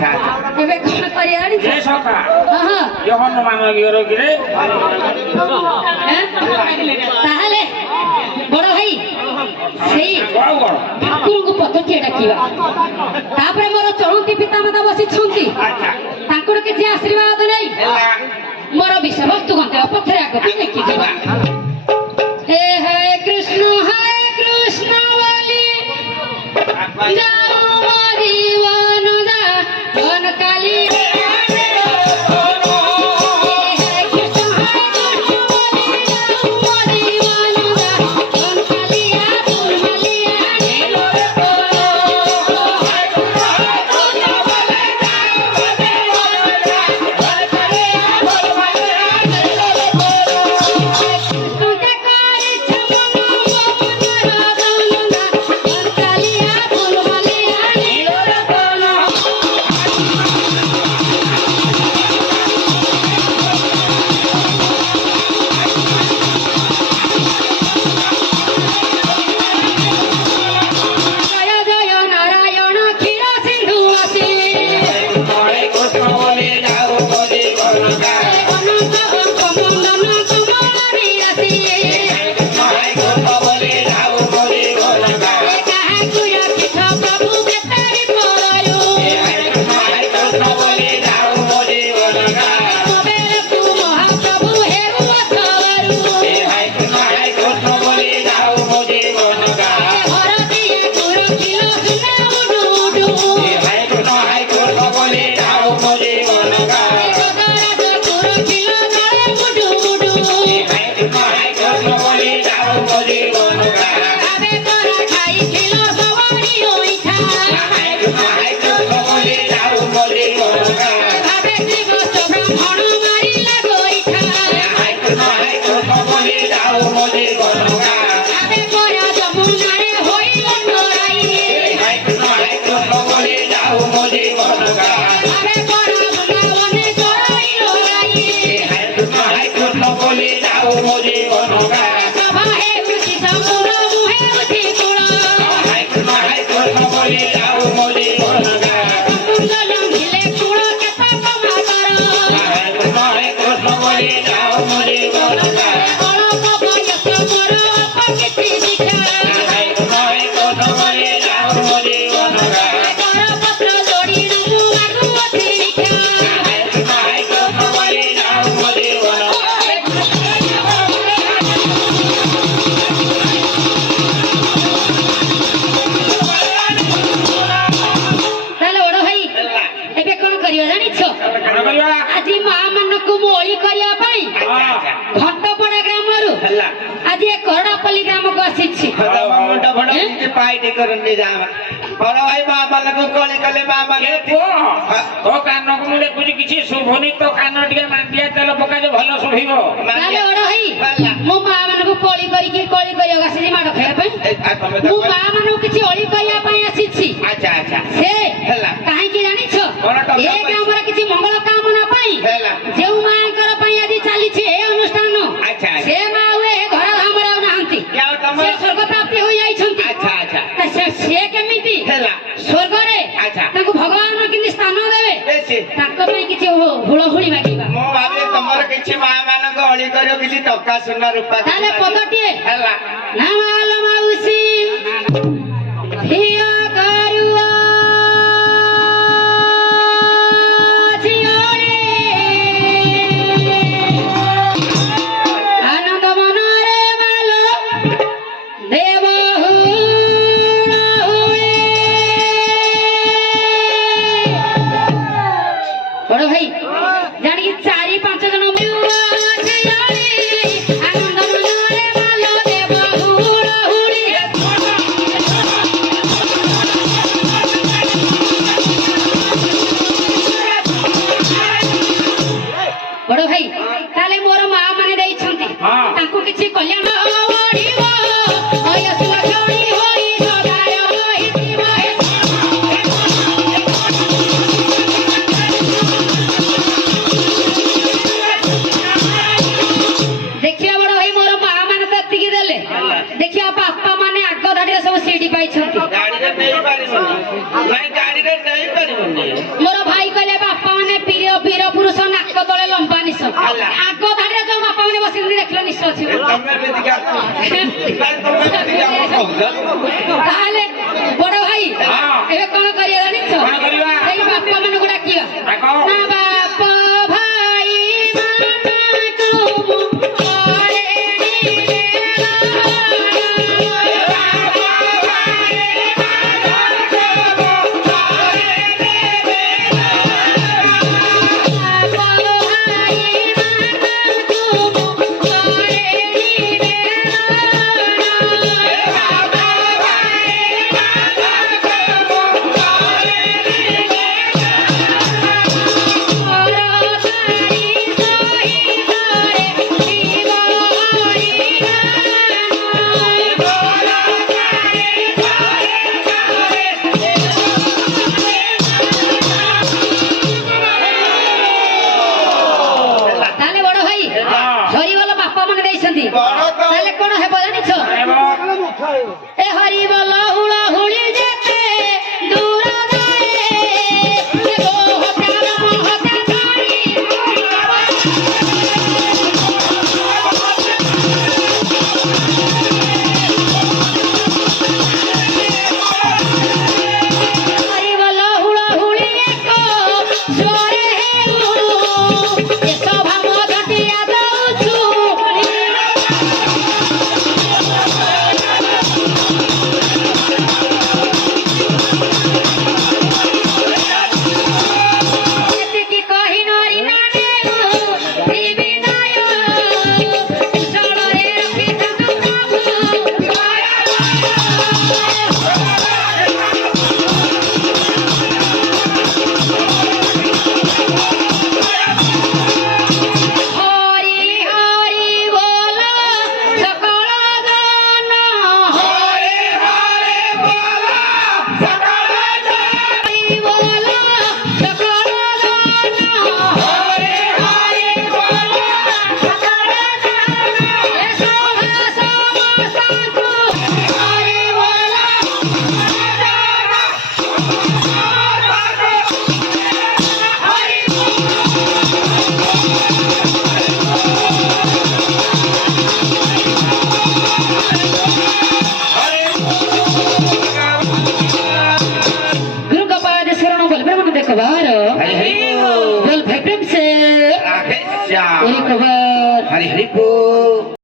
अच्छा ଏବେ କଣ କରିବା ଜାଣିଛ? ये सका ହଁ ये हनुमान गिरो गिरे ତାହେଲେ ବଡ ଭାଇ ସେଇ ଠାକୁରଙ୍କୁ ପଦଟିଏ ଡାକିବା ତାପରେ ମୋର ଚଳନ୍ତି ପିତାମାତା ବସିଛନ୍ତି ତାଙ୍କର କିଛି ଆଶୀର୍ବାଦ ନେଇ ମୋର ବିଷୟବସ୍ତୁ ଗନ୍ତେଇବା ପଥରେ ଆଗକୁ ଦେଖିଯିବା हे कृष्ण बोली जाओ मोरी वन जा वन काली तो कान को मुझे कुछ किसी शुभनी तो कान टिके मांडिया तेल पका जो भलो शुभिबो ताले ओडो हई मो मां मन को कोळी करी आसी माड खाया पे मो मां मन को किछि ओळी करिया पई आसी छी अच्छा अच्छा से काहे की जानि छ ए ग्राम रे किछि मंगल कामना पई जेउ मां कर पई आदि चाली छी ए अनुष्ठान अच्छा से मां वे घर धाम रे नाहंती से स्वर्ग प्राप्ति होई जाई छंती अच्छा अच्छा से केमिति स्वर्ग रे अच्छा ताको भगवान किनि स्थान देबे ताको पई किछि हुळहुळी मागिबा मो भाबे तमर किछि मां मान को ओळी करियो किछि टका सोना रूपा ताले पदटिए हला नामाल माउसी हिया करुआ झियोरे आनंद मनरे मालो देव बड़ भाई जानी कि 4-5 जन बड़ भाई ताले मोर मां माने देई छंती तांको किछि कल्याण ओढिबो ओय सुखणी होई सदाय होइतिबो देखिया बड़ भाई मोर मां माने तत्ति के देले देखिया बापा माने आग धाडी सब सीडी पाई छंती गाडी रे नहीं पारिबो नहीं गाडी रे नहीं पारिबो मोर भाई ତାହେଲେ ବଡ ଭାଇ ଏବେ କଣ କରିବା ଜାଣିଛ କଣ କରିବା? ସେଇ ବାପା ମାନଙ୍କୁ ଡାକିବା ଡାକ। ନା ବାପ ଭାଇ ମାନଙ୍କୁ ମୁଁ କରେଣି ତାହେଲେ ବଡ ଭାଇ ହରିବୋଲ ବାପା ମାନେ ଦେଇଛନ୍ତି ତାହେଲେ କଣ ହେବ ଜାଣିଛ ଏ ହରିବୋଲ ହୁଳ ହୁଳି ଯେତେ ଦୂର ଯାଏ ଏ ଗୋହତ୍ୟାର ମହତ୍ୟା ଛାଡ଼ି ହରିବୋଲ ହୁଳ ହୁଳି ଏକ ସ୍ୱରେ ହେଉ ଏ ସଭା ମଝଟିଆ ଦଉଛୁ ଏତିକି କହି ନରି ନାନେରୁ ଶ୍ରୀବିନୟ କୁଶଳରେ ରଖିଥାନ୍ତୁ ପ୍ରଭୁ ହରି ହରି ବୋଲ ସକଳ ଜନ ହରି ବୋଲ ସକଳ ଜନ ଏ ସଭା ସମସ୍ତଙ୍କୁ ହରି ବୋଲ गुरुଙ୍କ ପାଦ ଶରଣ ବୋଲବେ ମନ ଦେଖବାର बोल भाई प्रेम से राधे श्याम एक बार हरि हरि बोल।